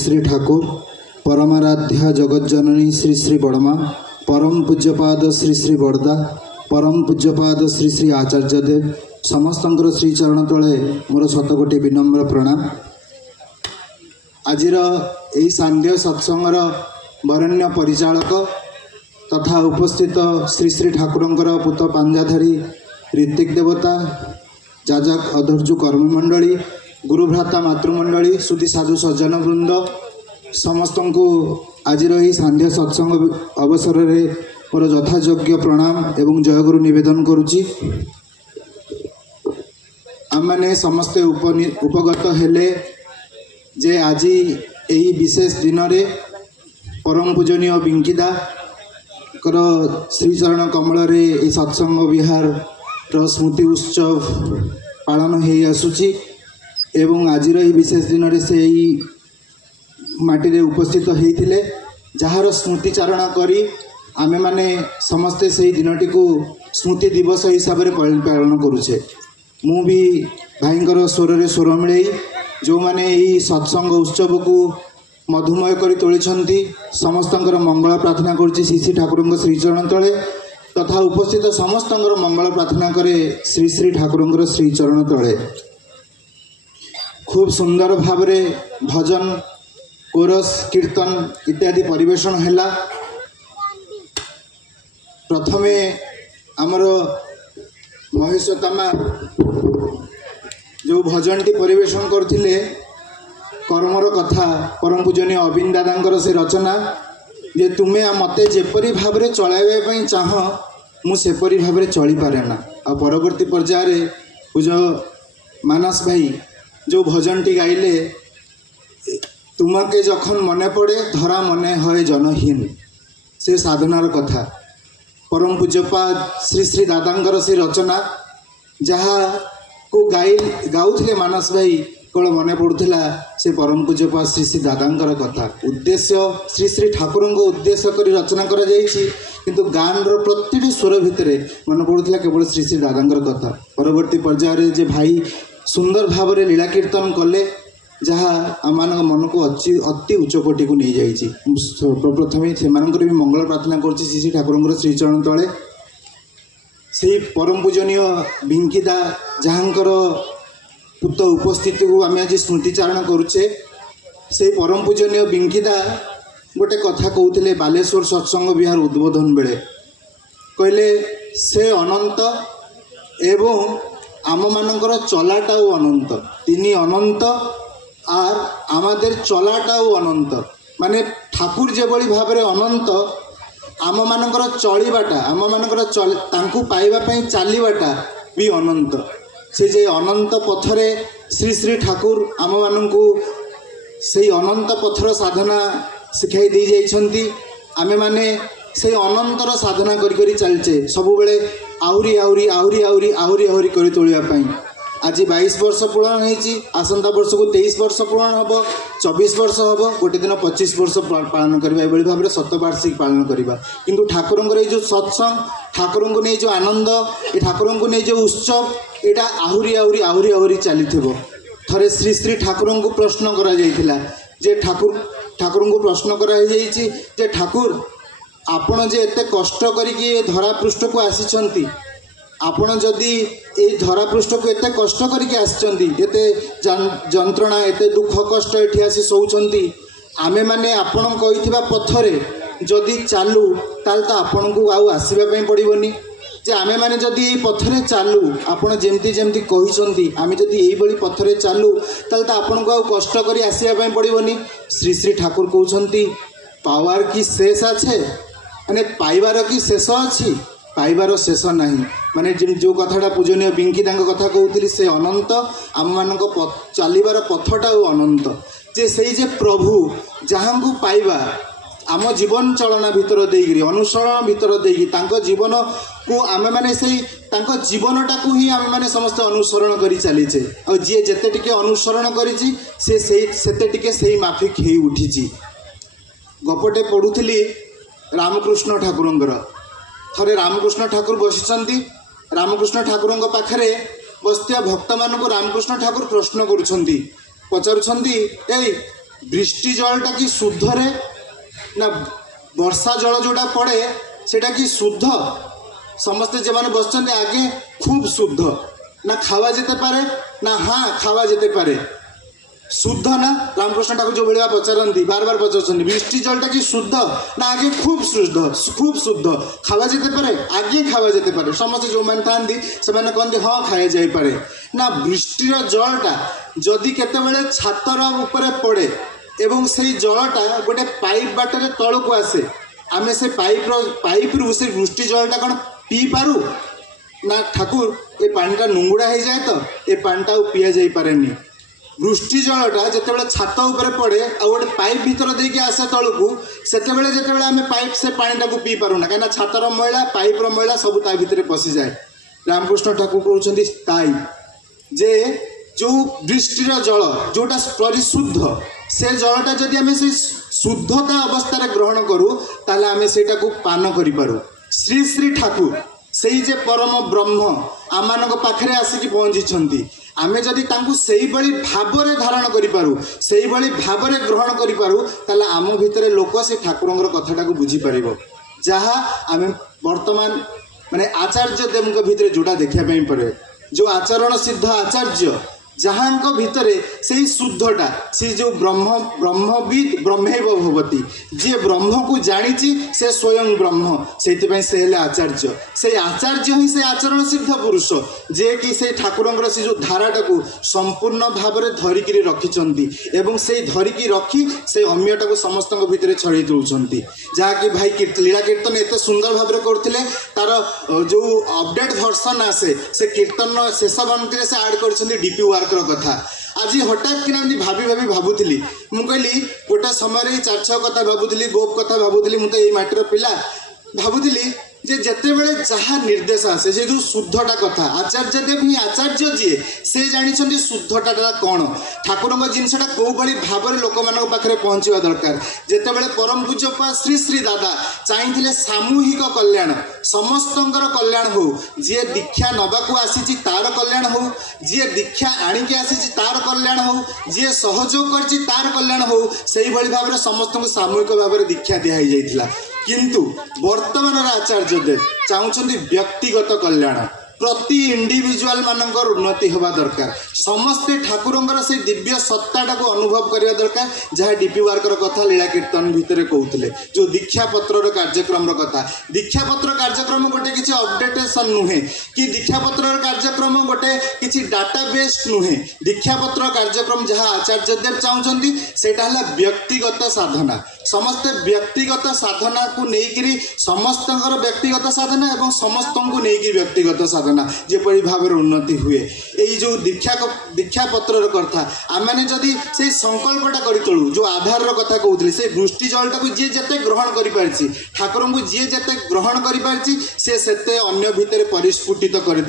श्री ठाकुर परमाराध्या जगज्जननी श्री श्री बड़मा परम पूज्यपाद श्री श्री बड़दा परम पूज्यपाद श्री श्री आचार्य देव समस्त श्री चरण तले मोर शतकोटी विनम्र प्रणाम। आजिर यही सांध्य सत्संगर वरेण्य परिचालक तथा उपस्थित श्री श्री ठाकुरंकर पुत पांजाधारी ऋतिक देवता जाजक अधर्जु कर्ममंडली गुरुभ्राता मातृमंडली सुधी साधु सज्जन वृंद समस्त को आज सांध्य सत्संग अवसर में मोर यथायोग्य प्रणाम एवं जयगुरु निवेदन करुच्ची। आम मैंने समस्ते उपगत हेले जे आज यही विशेष दिन रे परम पूजनीय बिंकीदा श्रीचरण कमल रे सत्संग विहार स्मृति उत्सव पालन हो आसुची एवं आज विशेष दिन रे से माटी रे उपस्थित होते जार स्मृतिचारणा करी आमे माने समस्ते से दिनटी को स्मृति दिवस हिसाब से पालन करुचे। मु भी भाईंकर स्वर रे स्वर मिले जो माने यही सत्संग उत्सव को मधुमय कर तोली समस्त मंगल प्रार्थना करुच्ची श्री ठाकुर श्रीचरण तले तथा उपस्थित समस्त मंगल प्रार्थना करे श्री श्री ठाकुर श्रीचरण तले। खूब सुंदर भाव भजन कोरस कीर्तन इत्यादि परिवेषण हैला। प्रथमे आमर महेशतामा जो भजन टी परिवेषण करथिले कर्मर कथा परम पूजनीय अविन दादांकर से रचना जे तुमे मते जेपरी भाव रे चलाइबा पई चाह मु सेपरी भाव रे चली पारे ना। आ परवर्ती पर्याय रे पूज मानस भाई जो भजन टी गाइले तुमके जखन मने पड़े धरा मने है जनहीन से साधनार कथा परम पूज्यपाद श्री श्री दादांकर से रचना जहा को गाउथिले मानस भाई केवल मन पड़ुला से परम पूज्यपाद श्री श्री दादांकर कथा उद्देश्य श्री श्री ठाकुर को उद्देश्य कर रचना करा जायछि किंतु गान रो प्रत्येक स्वर भितर मन पड़ुला केवल श्री श्री दादांकर कथा। परवर्ती पर्याय रे जे भाई सुंदर भाव रे लीला कीर्तन कले जहाँ आम मन को अति उच्चकोटी को नहीं जाइए। प्रथम से भी मंगल प्रार्थना करुच्ची श्री ठाकुर श्रीचरण तले से परम पूजनीय बिंकीदा जहाँकर पुत उपस्थिति को आम आज स्मृतिचारण करुचे से परम पूजनीय बिंकीदा गोटे कथा कहते बालेश्वर सत्संग विहार उद्बोधन बेले कहले से अनंत एवं आम मानकर चलाटा अनंत तीन अनंत आर आमादेर चलाटाओ अनंत माने ठाकुर जेबली भाव रे अनंत आम मानकर चलीबाटा आम मानकर तांकु पाइबा पई चलीबाटा भी अनंत से जे अनंत पथरे श्री श्री ठाकुर आम मानकु से अनंत पथर साधना सिखाई दी जाइछंती। आमे माने से अनंतर साधना करी करी चलचे सब बेले आहुरी आहुरी आहुरी आहुरी आहुरी आहुरी करी तोलिया पई आज 22 वर्ष पूर्ण होती आसंता वर्ष को 23 वर्ष पूर्ण हम 24 वर्ष हम गोटे दिन 25 वर्ष पालन करवा ये भाव में शतवार्षिक पालन करवा किंतु ठाकुर जो सत्संग ठाकुर को नहीं जो आनंद ये ठाकुर को नहीं जो उत्सव यहाँ आहुरी आहुरी आहुरी आहुरी चली थे श्री श्री ठाकुर को प्रश्न करा जे ठाकुर को प्रश्न कर ठाकुर आपण जे एते कष्ट करिके धरा पृष्ठ को आसी आपण जदि ये धरा पृष्ठ को एते कष्ट करके आते जंत्रणा एते दुख कष्ट ये आसी शोचंती आमे माने आपण कहिथिबा पथरे जदि चालू ताल तो आपण को आउ आसीबा पई पड़िबनी जे आमे माने जदि ये पथरे चालू आपण जेमती जेमती कहिसंती आमे जदि एई बळी पथरे चालू ताल तो आपण को आउ कष्ट करी आसीबा पई पड़िबनी। श्री श्री ठाकुर कहउछंती पावर की शेष आछे माने पाइबार की शेष अछि पाइबार शेष नहीं माने जो कथाटा पूजनीय बिंकीदा कथा कहती से अनंत आम मान चलबार पथटा अनंत जे से जे प्रभु जहाँ को पाइबा आम जीवन चलना भितर देगी अनुसरण भितर देगी जीवन को आम मैंने से जीवनटा को ही आम मैंने समस्त अनुसरण कर चलीचे और जी जिते टिके अनुसरण करते माफिक हो उठी। गपटे पढ़ुली रामकृष्ण ठाकुरंकर थरे रामकृष्ण ठाकुर बसिचंती रामकृष्ण ठाकुर पाखरे बसतिया भक्त मान रामकृष्ण ठाकुर प्रश्न करुछंती पचारुछंती ए বৃষ্টি জলটা কি শুদ্ধ রে না বর্ষা জল जोटा पड़े सेटा कि शुद्ध समस्ते जे माने बसचन आगे खूब शुद्ध ना खावा जेते पारे ना हाँ खावा जेते पारे शुद्ध ना रामकृष्ण ठाकुर जो भाई पचारती बार बार पचार बृष्टि जलटा कि शुद्ध ना आगे खूब शुद्ध खावा जेते पारे आगे खावा जेते पारे समस्त जो मैंने था से कहते हाँ खाए जाई पारे ना बृष्टिर जलटा जदि केतेबेले छातर ऊपर पड़े एवं से जलटा गोटे पाइप बाटर तल को आसे आमे से पाइप रु से बृष्टि जलटा कौन पी पारू ना ठाकुर ये पानीटा नुंगुड़ा हो जाए तो ये पानीटा पीया जाई पारे नहीं बृष्टि जलटा जितेबाला छात उपर पड़े आ गोटे पाइप भीतर देके आसे तलू से आम पाइप से पानीटा को पी पारूना कहीं छातर मैला पाइपर मैला सब ता भितर पशि जाए रामकृष्ण ठाकुर कहते ताई जे जो बृष्टिर जल जोटा परिशुद्ध से जलटा जदि आम से शुद्धता अवस्था ग्रहण करूँ ताले आम से पान करूँ श्री श्री ठाकुर से जे परम ब्रह्म आम पाखे आसिक पहुँची आमे जदि तांकु सेही बड़ी भावरे धारण करि पारू सेही बड़ी भावरे ग्रहण करि पारू ताले आम भितरे लोक से ठाकुरंगर कथाटा को बुझी पारिबो जहा आमे वर्तमान माने आचार्य देवଙ୍କ भितरे जोटा देखिया पई पड़े जो आचरण सिद्ध आचार्य जहाँ भितरे से शुद्धटा से जो ब्रह्मविद ब्रह्मैव भवति जे ब्रह्म को जानी से स्वयं ब्रह्म से हेले आचार्य से आचार्य ही से आचरण सिद्ध पुरुष जे कि से ठाकुरंगर से जो धाराटा को संपूर्ण भाव में धरिकी रखिंट एवं से धरिकी रखी से अम्यटा को समस्त भितर छड़े दौरान जहाँकि भाई लीला कीर्तन एत सुंदर भाव में करते तार जो अपडेट भर्सन आसे से कीर्तन शेष बंती से आड कर डीपी वार्क कथा आज हठात कि भाभी भावुली मु कहली गोटे समय 4-6 कथा भावुली गोप कथा भावुली मुझे ये माटीर पिला भावुली जे जेते बेले जहाँ निर्देश आसे से जो शुद्धटा कथा आचार्य देव ही आचार्य जी से जानी शुद्धटा कौन ठाकुर जिनसा कौ भाई भाव में लोक मान पाखे पहुँचवा दरकार जिते बड़े परम पूज्य श्री श्री दादा चाहिए सामूहिक कल्याण समस्तंकर कल्याण हो जी दीक्षा नवाक आसी तार कल्याण हो जी दीक्षा आणिकी आसी तार कल्याण हो जी सहयोग कर तार कल्याण हो से भाव में समस्त सामूहिक भाव में दीक्षा दिखाई जाता किंतु वर्तमान आचार्य देव चाहते व्यक्तिगत कल्याण प्रति इंडिविजुअल मानकर उन्नति होगा दरकार समस्ते ठाकुरंगर से दिव्य सत्ताटा को अनुभव करने दरकार जहाँ डीपी वार्कर कथा लीला कीर्तन भितर कहते जो दीक्षा पत्र कार्यक्रम कथा दीक्षा पत्र कार्यक्रम गोटे किसी अपडेटेशन नुहे कि दीक्षा पत्र कार्यक्रम गोटे किसी डाटाबेस नुहे दीक्षा पत्र कार्यक्रम जहाँ आचार्य देव चाहते सेटा व्यक्तिगत साधना समस्ते व्यक्तिगत साधना को लेकिन समस्त व्यक्तिगत साधना एवं समस्त को लेकिन व्यक्तिगत साधना जेपरी भाव में उन्नति हुए यही जो दीक्षा पत्र कथा आम मैंने जदि से संकल्पटा करूँ जो आधार कथा कहते से वृष्टि जलटा को जी जिते ग्रहण कर ठाकुर को जी जिते ग्रहण करते अन्य भितर परिस्फुटित कर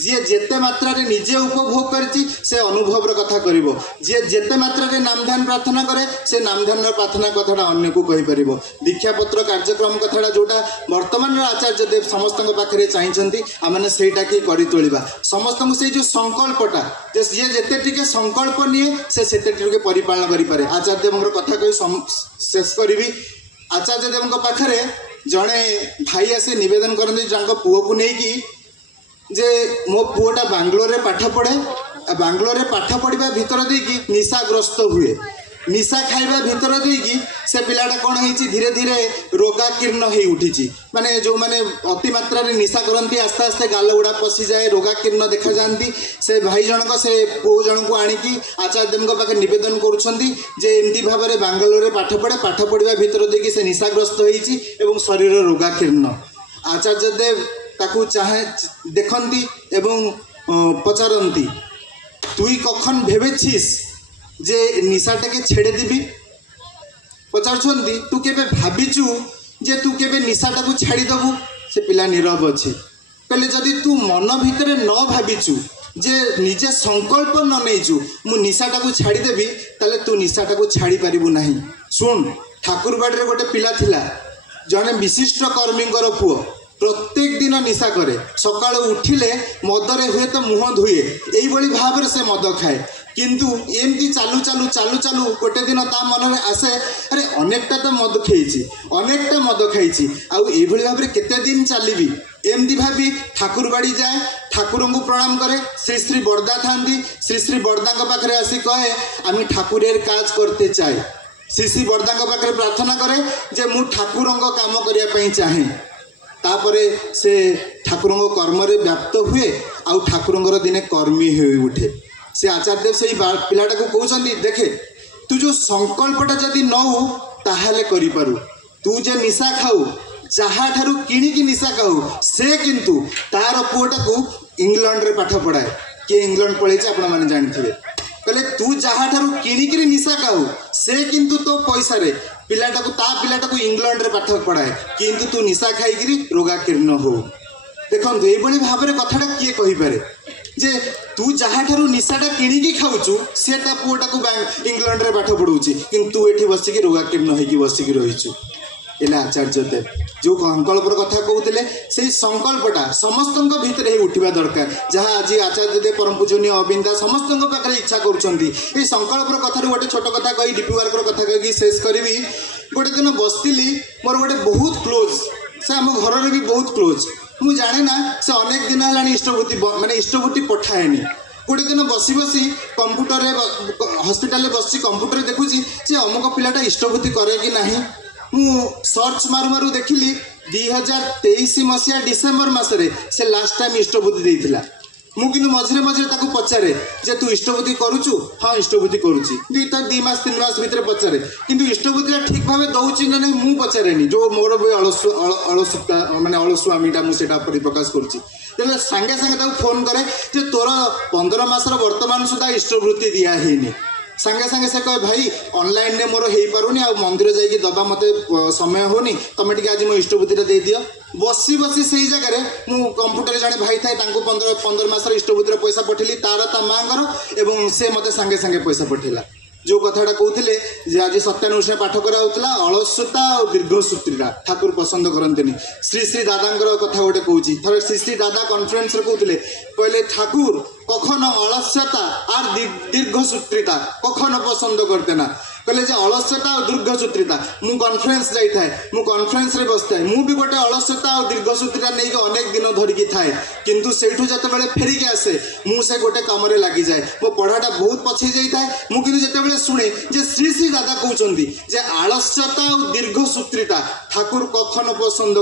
जी जिते मात्रा निजे उपभोग कर अनुभव कथा कर जी जिते मात्रा नामध्यान प्रार्थना करे से नामध्यान प्रार्थना कथाटा अन्य को कहीपर दीक्षा पत्र कार्यक्रम कथाटा जोटा वर्तमान आचार्य देव समस्त पाखे चाहिए आम सेटा कि कर तोलिबा समस्त से जो संकल्पटा जे जेते टिके संकल्प निये से परिपालन करि पारे आचार्य देव कथा कही शेष करी आचार्य देव पाखे जड़े भाई आसे निवेदन करते पुओ को लेकिन जे मो पुओटा बांग्लोर पाठ पढ़े बांग्लोर पाठ पढ़ा भितर देकी निशाग्रस्त हुए निशा खाइबा भितर देकी से पिलाटा कौन है धीरे धीरे रोगाकीर्ण हो उठी माने जो माने अति मात्रा रे निशा करती आस्ते आस्ते गाल गुड़ा पशि जाए रोगाकीर्ण देखा जाती से भाई जनक से पु जन को आणिकी आचार्य देव पाखे निवेदन करमती भाव में बांग्लोर पाठ पढ़ा भितर देकी से निशाग्रस्त हो शरीर रोगाकीर्ण आचार्य देव ताकू चाहे देखती एवं पचारती तुई कखन भेबेछिस जे निशाटा के छेड़े देवी पचार तू केबे भाविचु जे तू केबे निशाटा को छाड़ीदेबू से पिला नीरव अच्छी कहले जदि तू मन भितर न भाविचु जे निजे संकल्प न नहींचु मु निशाटा को छाड़ीदेवी ताले तू निशाटा को छाड़ी पारिबु नहीं सुन ठाकुरबाड़ी गोटे पिला थिला जने विशिष्ट कर्मींकर पुओ प्रत्येक दिन निशा करे सकाळ उठिले मदरे हुए तो मुह धुए यही भाव से मद खाए किंतु एमती चालू चालू चालू चालू गोटे दिन ता मन में आसे अरे अनेकटा तो मद खाई अनेकटा मद खाई आउ भाव में केते दिन चलि एमती भावी ठाकुर बाड़ी जाए ठाकुर को प्रणाम करे श्री श्री बरदा था श्री श्री बरदा पाखे आसी कहे आम ठाकुरेर काज करते चाहे श्री श्री बरदा पाखे प्रार्थना करे जे मु ठाकुर काम करने चाहे तापरे से ठाकुर कर्म व्याप्त हुए आउ ठाकुर दिने कर्मी हो उठे से आचार्य देव से पिलाटा को कहते देखे तू जो संकल्पटा जदि नौ ताहले करिपारू तू जे निशा खाऊ जहाँ ठारू किणिकी निशा खाऊ से किंतु तार पुओटा को इंग्लैंड रे पाठ पढ़ाए किए इंग्लैंड पढ़े आपण मैंने जानते कहले तू जहाँ ठारू किणिकी निशा खाऊ से किंतु तो पैसा रे पिलाटा को इंग्लैंड रे पाठ पढ़ाए किंतु तू निशा खाई रोगाकीर्ण हो देखो ये भाव में कथाटा किए कहीपे जे तू जहाँ ठारू निशाटा किणिकी खाऊचु से पुओटा को इंग्लैंड रे पाठ पढ़ाऊँ किंतु तू ये बसिकी रोगाकीर्ण होगी बसिकी रहीचु एला आचार्य देव जो संकल्पर कथा कहते से संकल्पटा समस्त भितर ही उठा दरकार जहाँ आज आचार्य देव परम पूजनीय अबिंदा समस्त पाखे इच्छा कर संकल्पर कथार गोटे छोट कथा कही डीपी वर्कर कथा कही शेष करी गोटे दिन बसती मोर गोटे बहुत क्लोज से आम घर भी बहुत क्लोज मुझे जाने ना से अनेक दिन है इष्टभूति माने इष्टभूति पठाएनि गोटे दिन बसी बसी कंप्यूटर हस्पिटाल बस कंप्यूटर देखुची जे अमुक पिलाटा इष्टभूति करे कि नहीं मु सर्च मारु मारु देखिली 2023 मसीहा डिसेम्बर मसरे से लास्ट टाइम इष्टभूति देइथिला मु किंतु मझे मझे ताको पचारे जे तू इष्टभूति करूचु हाँ इष्टभूति करूची 2 मास 3 मास भितर पचारे किंतु इष्टभूति ठीक भाव दौची ना नहीं मु पचारेनी जो मोर भी अलसुता माने अलसुआमीटा मु सेटा परिप्रकाश करूची तेरे सांगे सांगे ताको फोन करे जे तोर 15 मासर वर्तमान सुधा इष्टभूति दिया हेनी सांगे सांगे से कहे भाई ऑनलाइन ने मोर हो पारुनी आ मंदिर जाइए दबा मत समय होनी तुम टे आज मो इष्टभूतिटा दे दियो बसी बसी से जगह मु कंप्यूटर जाने भाई थाए 15 मासर इष्टभूतिर पैसा पठेली तार ता माँगर एवं से मत सांगे सांगे पैसा पठेला जो कथाटा कहते जे आज सत्यानुष्ठा पाठ कराला अलस्यता और दीर्घसूत्रीटा ठाकुर पसंद करते श्री श्री दादा कथा गोटे कहूँ थे श्री श्री दादा कन्फरेन्स कहते कहले ठाकुर कखन अलस्यता और दीर्घसूत्रीता कखन पसंद करते ना कहले जे अलस्यता और दीर्घसूत्रीता मु कन्फरेन्स जाए मु कन्फरेन्स रे बसता है मु भी गोटे अलस्यता और दीर्घसूत्रीता नहीं अनेक दिन धरिकी थाए किंतु सेठू जतबेले फेरिकी आसे मु से गोटे काम रे लगी जाए मो पढ़ाटा बहुत पछे जाए मु किंतु जतबेले शुणे जे श्री श्री दादा कहउचंदी जे आलस्यता और दीर्घसूत्रीता ठाकुर कखन पसंद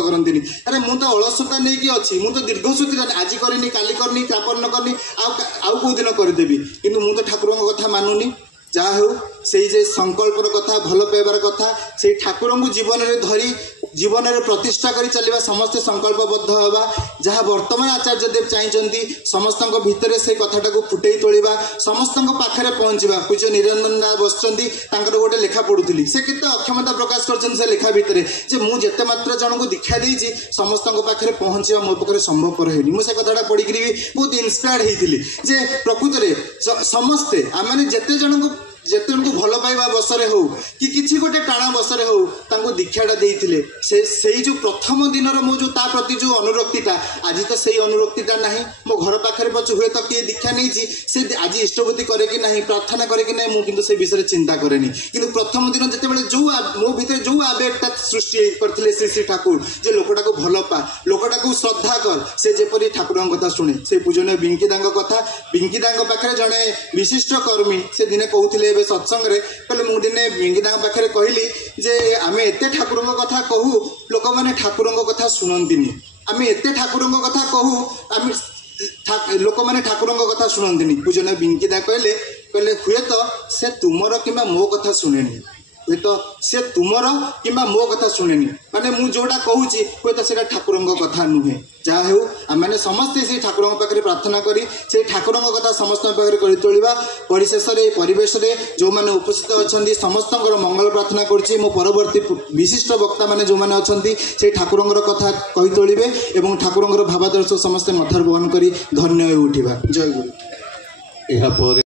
करंतिनी अरे मु तो अलस्यता नहीं कि अछि मु तो दीर्घसूत्रीता आज करनी काली करनी तापर न करनी आउ को दिन कर देबी किंतु मु तो ठाकुर कथा मानुनी जहा हो से संकल्पर कथा भल पाइबार कथा से ठाकुर को जीवन में धरी जीवन में प्रतिष्ठा कर चलवा समस्ते संकल्पबद्ध होगा जहाँ वर्तमान आचार्य देव चाहिए समस्त भितर से कथाटा को फुटे तोड़ा समस्त पाखे पहुँचवा पूज्य निरंजन दास बसचंदी गोटे लेखा पढ़ुली से केते अक्षमता प्रकाश कर लेखा भितर जे मुझे मात्र जन को दीक्षा देती समस्त पाखे पहुँचवा मो पाखे संभवपर है मुझे कथाटा पढ़ी भी बहुत इन्स्पायर्ड होती जे प्रकृत में समस्ते आम जिते जन को जिते उनको भल पाइबा बसरे हो कि किसी गोटे टाणा बसरे हो तांको दीक्षाटा देइथिले से जो प्रथम दिन मो जो ता प्रति जो अनुरक्तिटा आज तो सही अनुरक्तिटा नहीं मो घर पाखे पछ हुए तो किए दीक्षा नहीं से आज इष्टभूति करे कि नहीं प्रार्थना करे कि नहीं मुझे से विषय चिंता करेनी किंतु प्रथम दिन जिते जो मो भीतर जो आवेगटा सृष्टि करथिले श्री श्री ठाकुर जे लोकटा को भल पा लोकटा को श्रद्धा कर से जेपरी ठाकुर कथा शुणे से पूजनीय बिंकीदा कथा बिंकीदा पाखे जड़े विशिष्ट कर्मी से दिने कहते सत्संग कहले मुझे दिने बिंकीदा पाखे कहली जे आम एत ठाकुर कथा कहू लोक मैंने ठाकुर कथा शुणंतिनी आम एत ठाकुर कथा कहू आम लोक मैंने ठाकुर कथा शुणंतिनी पूजनीय बिंकीदा कहले कहले हुए तो से तुमर कि मो कथा शुणेनी हुए तो सी तुमर कि मो कथा शुणेनी माने मु जोटा कहूँ हुए तो से ठाकुर कथा नुहे जहाँ हो आम मैंने समस्ते से ठाकुर पाखे प्रार्थना करी से ठाकुर कथा समस्त पाखे कर तोड़ा परिशेष परिवेश जो मैंने उपस्थित अच्छा समस्त मंगल प्रार्थना करुँची मो परवर्ती विशिष्ट वक्ता मैंने जो मैंने अच्छा से ठाकुर कथा कही तोड़े और ठाकुर भावादर्श समस्ते मथार बहन कर धन्य हो उठा जय गुरु।